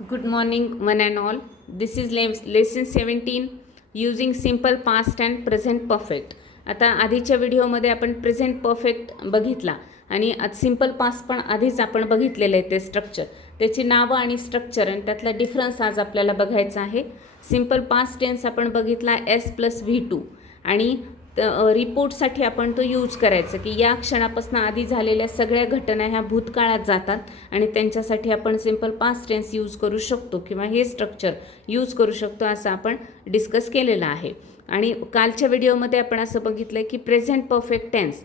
Good morning, one and all. This is lesson 17 using simple past and present perfect. आता आधीच्या व्हिडिओमध्ये आपण present perfect बघितला आणि सिम्पल पास्ट पण आधीच आपण बघितलेलं आहे ते स्ट्रक्चर, त्याची नावं आणि स्ट्रक्चर आणि त्यातला डिफरन्स आज आपल्याला बघायचा आहे. सिम्पल पास्ट टेन्स आपण बघितला S+V2 आणि रिपोर्टसाठी आपण तो यूज करायचा की या क्षणापासून आधी झालेल्या सगळ्या घटना ह्या भूतकाळात जातात आणि त्यांच्यासाठी आपण सिम्पल पास्ट टेन्स यूज करू शकतो किंवा हे स्ट्रक्चर यूज करू शकतो असं आपण डिस्कस केलेलं आहे. आणि कालच्या व्हिडिओमध्ये आपण असं बघितलं की प्रेझेंट परफेक्ट टेन्स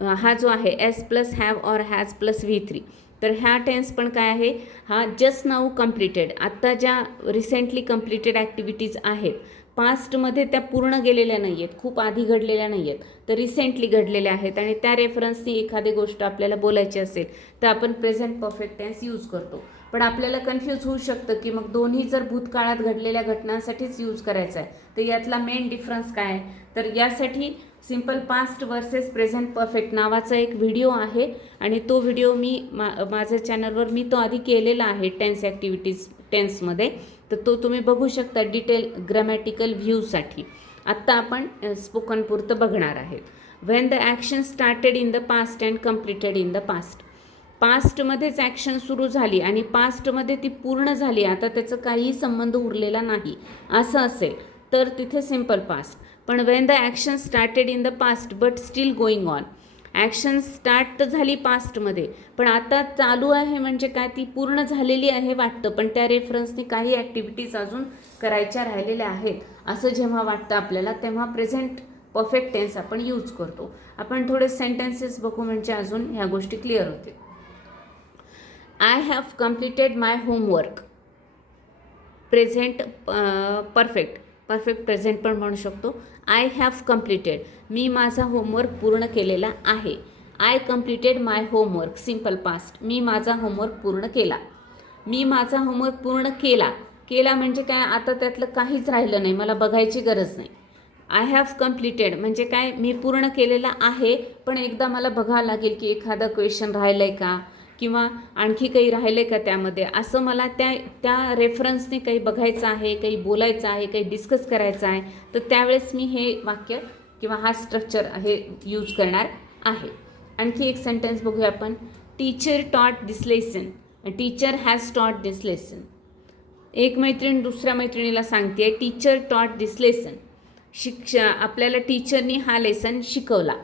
हा जो आहे S+हॅव ऑर हॅज+V3, तर ह्या टेन्स पण काय आहे, हा जस्ट नाऊ कम्प्लिटेड, आत्ता ज्या रिसेंटली कम्प्लिटेड ॲक्टिव्हिटीज आहेत पास्टमध्ये त्या पूर्ण गेलेल्या नाही आहेत, खूप आधी घडलेल्या नाही आहेत, तर रिसेंटली घडलेल्या आहेत आणि त्या रेफरन्सनी एखादी गोष्ट आपल्याला बोलायची असेल तर आपण प्रेझेंट परफेक्ट टेन्स यूज करतो. पण आपल्याला कन्फ्यूज होऊ शकतं की मग दोन्ही जर भूतकाळात घडलेल्या घटनांसाठीच यूज करायचं आहे तर यातला मेन डिफरन्स काय आहे, तर यासाठी simple past versus present perfect नावाचा एक व्हिडिओ आहे आणि तो व्हिडिओ मी माझ्या चॅनलवर मी तो आधी केलेला आहे टेन्स ॲक्टिव्हिटीज टेन्समध्ये, तर तो तुम्ही बघू शकता डिटेल ग्रॅमॅटिकल व्ह्यूसाठी. आत्ता आपण स्पोकन पुरतं बघणार आहेत. When the action started in the past and completed in the past, पास्टमध्येच ॲक्शन सुरू झाली आणि पास्टमध्ये ती पूर्ण झाली, आता त्याचा काही संबंध उरलेला नाही असं असेल तर तिथे सिम्पल पास्ट. पण Wien the action started in the past but still going on, action start तर झाली पास्टमध्ये पण आता चालू आहे, म्हणजे काय ती पूर्ण झालेली आहे वाटतं पण त्या रेफरन्सनी काही ॲक्टिव्हिटीज अजून करायच्या राहिलेल्या आहेत असं जेव्हा वाटतं आपल्याला तेव्हा प्रेझेंट परफेक्ट टेन्स आपण यूज करतो. आपण थोडे सेंटेन्सेस बघू म्हणजे अजून ह्या गोष्टी क्लिअर होतील. I have completed my homework, present perfect, perfect present पण म्हणू शकतो. आय हॅव कम्प्लिटेड, मी माझा होमवर्क पूर्ण केलेला आहे. I completed my homework, simple past, मी माझा होमवर्क पूर्ण केला. मी माझा होमवर्क पूर्ण केला, केला म्हणजे काय, आता त्यातलं काहीच राहिलं नाही, मला बघायची गरज नाही. आय हॅव कम्प्लिटेड म्हणजे काय, मी पूर्ण केलेला आहे पण एकदा मला बघावं लागेल की एखादा क्वेश्चन राहिलं आहे का किंवा आणखी काही राहिलं आहे का त्यामध्ये, असं मला त्या रेफरन्सने काही बघायचं आहे, काही बोलायचं आहे, काही डिस्कस करायचं आहे, तर त्यावेळेस मी हे वाक्य किंवा हा स्ट्रक्चर हे यूज करणार आहे. आणखी एक सेंटेन्स बघूया आपण. टीचर टॉट दिस लेसन, टीचर हॅज टॉट दिस लेसन. एक मैत्रीण दुसऱ्या मैत्रिणीला सांगते टीचर टॉट दिस लेसन, आपल्याला टीचरनी हा लेसन शिकवला.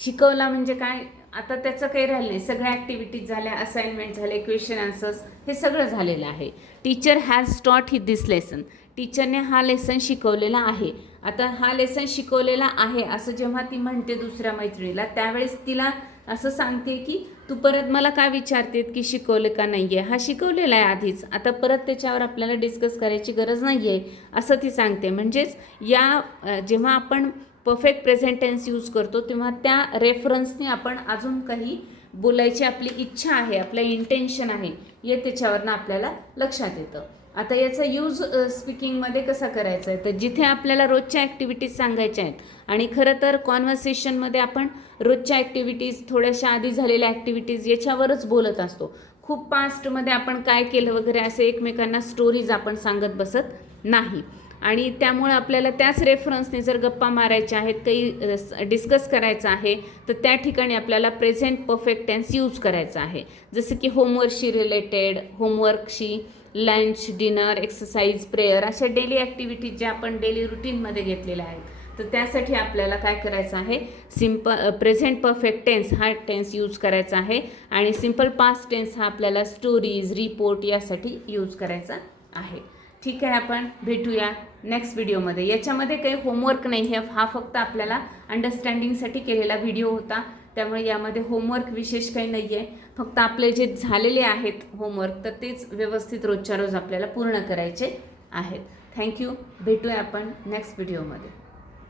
शिकवला म्हणजे काय, आता त्याचं काही राहिलं नाही, सगळ्या ॲक्टिव्हिटीज झाल्या, असाइनमेंट झाले, क्वेश्चन आन्सर्स हे सगळं झालेलं आहे. टीचर हॅज टॉट दिस लेसन, टीचरने हा लेसन शिकवलेला आहे. आता हा लेसन शिकवलेला आहे असं जेव्हा ती म्हणते दुसऱ्या मैत्रिणीला त्यावेळेस तिला असं सांगते की तू परत मला काय विचारते की शिकवले का नाही आहे, हा शिकवलेला आहे आधीच, आता परत त्याच्यावर आपल्याला डिस्कस करायची गरज नाही आहे असं ती सांगते. म्हणजेच या जेव्हा आपण परफेक्ट प्रेझेंट टेन्स यूज करतो तेव्हा त्या रेफरन्सने आपण अजून काही बोलायची आपली इच्छा आहे, आपलं इंटेन्शन आहे हे त्याच्यावरनं आपल्याला लक्षात येतं. आता याचा यूज स्पीकिंगमध्ये कसा करायचा आहे, तर जिथे आपल्याला रोजच्या ॲक्टिव्हिटीज सांगायच्या आहेत आणि खरं तर कॉन्व्हर्सेशनमध्ये आपण रोजच्या ॲक्टिव्हिटीज, थोड्याशा आधी झालेल्या ॲक्टिव्हिटीज याच्यावरच बोलत असतो. खूप पास्टमध्ये आपण काय केलं वगैरे असे एकमेकांना स्टोरीज आपण सांगत बसत नाही आणि त्यामुळे आपल्याला त्याच रेफरन्सने जर गप्पा मारायच्या आहेत, काही डिस्कस करायचं आहे तर त्या ठिकाणी आपल्याला प्रेझेंट परफेक्ट टेन्स यूज करायचा आहे. जसं की होमवर्कशी रिलेटेड, होमवर्कशी, लंच, डिनर, एक्सरसाइज, प्रेयर अशा डेली ॲक्टिव्हिटीज ज्या आपण डेली रुटीनमध्ये घेतलेल्या आहेत तर त्यासाठी आपल्याला काय करायचं आहे, प्रेझेंट परफेक्ट टेन्स हा टेन्स यूज करायचा आहे आणि सिम्पल पास्ट टेन्स हा आपल्याला स्टोरीज, रिपोर्ट यासाठी यूज करायचा आहे. ठीक आहे, आपण भेटूया नेक्स्ट व्हिडिओमध्ये. याच्यामध्ये काही होमवर्क नाही आहे, हा फक्त आपल्याला अंडरस्टँडिंगसाठी केलेला व्हिडिओ होता, त्यामुळे यामध्ये होमवर्क विशेष काही नाही आहे, फक्त आपले जे झालेले आहेत होमवर्क तर तेच व्यवस्थित रोजच्या रोज आपल्याला पूर्ण करायचे आहेत. थँक्यू, भेटूया आपण नेक्स्ट व्हिडिओमध्ये.